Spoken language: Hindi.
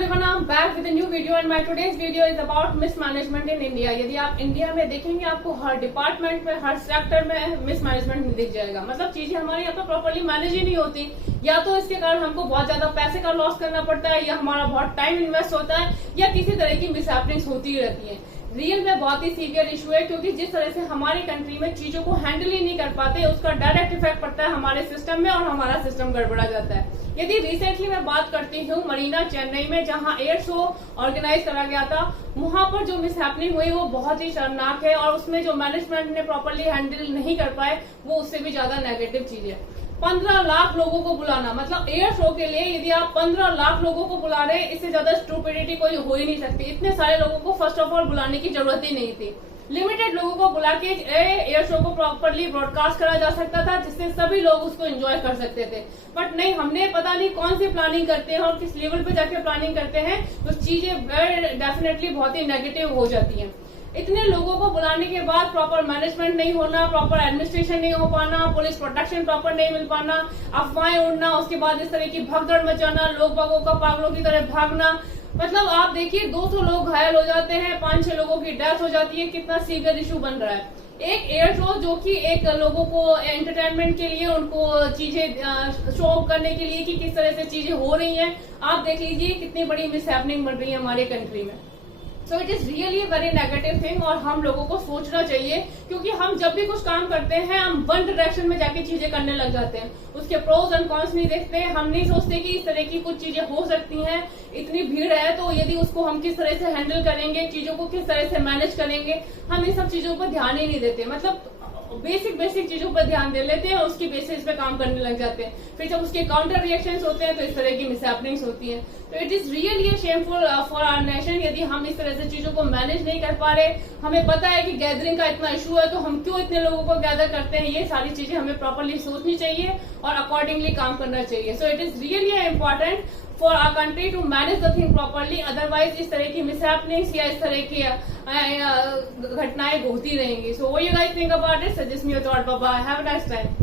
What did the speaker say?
everyone, I'm back with a new video and my today's video is about mismanagement in India। यदि आप इंडिया में देखेंगे आपको हर डिपार्टमेंट में, हर सेक्टर में मिसमैनेजमेंट दिख जाएगा। मतलब चीजें हमारे यहाँ पर प्रॉपर्ली मैनेज ही नहीं होती, या तो इसके कारण हमको बहुत ज्यादा पैसे का लॉस करना पड़ता है, या हमारा बहुत टाइम इन्वेस्ट होता है, या किसी तरह की मिसहैपनिंग्स होती ही रहती है। रियल में बहुत ही सीवियर इशू है, क्योंकि जिस तरह से हमारी कंट्री में चीजों को हैंडल ही नहीं कर पाते, उसका डायरेक्ट इफेक्ट पड़ता है हमारे सिस्टम में और हमारा सिस्टम गड़बड़ा जाता है। यदि रिसेंटली मैं बात करती हूँ मरीना चेन्नई में, जहाँ एयर शो ऑर्गेनाइज करा गया था, वहां पर जो मिसहैपनिंग हुई वो बहुत ही शर्मनाक है, और उसमें जो मैनेजमेंट ने प्रॉपर्ली हैंडल नहीं कर पाए वो उससे भी ज्यादा नेगेटिव चीज है। 15 लाख लोगों को बुलाना, मतलब एयर शो के लिए यदि आप 15 लाख लोगों को बुला रहे हैं, इससे ज्यादा स्टूपिडिटी कोई हो ही नहीं सकती। इतने सारे लोगों को फर्स्ट ऑफ ऑल बुलाने की जरूरत ही नहीं थी। लिमिटेड लोगों को बुला के एयर शो को प्रॉपर्ली ब्रॉडकास्ट करा जा सकता था, जिससे सभी लोग उसको एंजॉय कर सकते थे। बट नहीं, हमने पता नहीं कौन सी प्लानिंग करते हैं और किस लेवल पे जाके प्लानिंग करते हैं, तो चीजें डेफिनेटली बहुत ही नेगेटिव हो जाती हैं। इतने लोगों को बुलाने के बाद प्रॉपर मैनेजमेंट नहीं होना, प्रॉपर एडमिनिस्ट्रेशन नहीं हो पाना, पुलिस प्रोटेक्शन प्रॉपर नहीं मिल पाना, अफवाहें उड़ना, उसके बाद इस तरह की भगदड़ मचाना, लोग बागों का पागलों की तरह भागना। मतलब आप देखिए 200 लोग घायल हो जाते हैं, 5-6 लोगों की डेथ हो जाती है, कितना सीवियर इशू बन रहा है। एक एयर शो जो कि एक लोगों को एंटरटेनमेंट के लिए, उनको चीजें शो ऑफ करने के लिए कि किस तरह से चीजें हो रही हैं, आप देख लीजिए कितनी बड़ी मिसहैपनिंग बन रही है हमारे कंट्री में। सो it is really very negative thing, और हम लोगों को सोचना चाहिए, क्योंकि हम जब भी कुछ काम करते हैं हम वन डायरेक्शन में जाके चीजें करने लग जाते हैं, उसके प्रोज एंड कॉन्स नहीं देखते। हम नहीं सोचते कि इस तरह की कुछ चीजें हो सकती हैं, इतनी भीड़ है तो यदि उसको हम किस तरह से हैंडल करेंगे, चीजों को किस तरह से मैनेज करेंगे, हम इन सब चीजों पर ध्यान ही नहीं देते। मतलब बेसिक चीजों पर ध्यान दे लेते हैं और उसकी बेसिस पे काम करने लग जाते हैं। फिर जब उसके काउंटर रिएक्शंस होते हैं तो इस तरह की मिसहैपनिंग्स होती हैं। तो it is really shameful for our nation यदि हम इस तरह से चीजों को मैनेज नहीं कर पा रहे। हमें पता है कि गैदरिंग का इतना इशू है, तो हम क्यों इतने लोगों को गैदर करते हैं, ये सारी चीजें हमें प्रॉपरली सोचनी चाहिए और अकॉर्डिंगली काम करना चाहिए। So it is really important for our country to manage the thing properly, otherwise इस तरह की मिसहैपनिंग्स या इस तरह की घटनाएं होती रहेंगी। So what you guys think about it, suggest me your thought. Bye bye, have a nice time.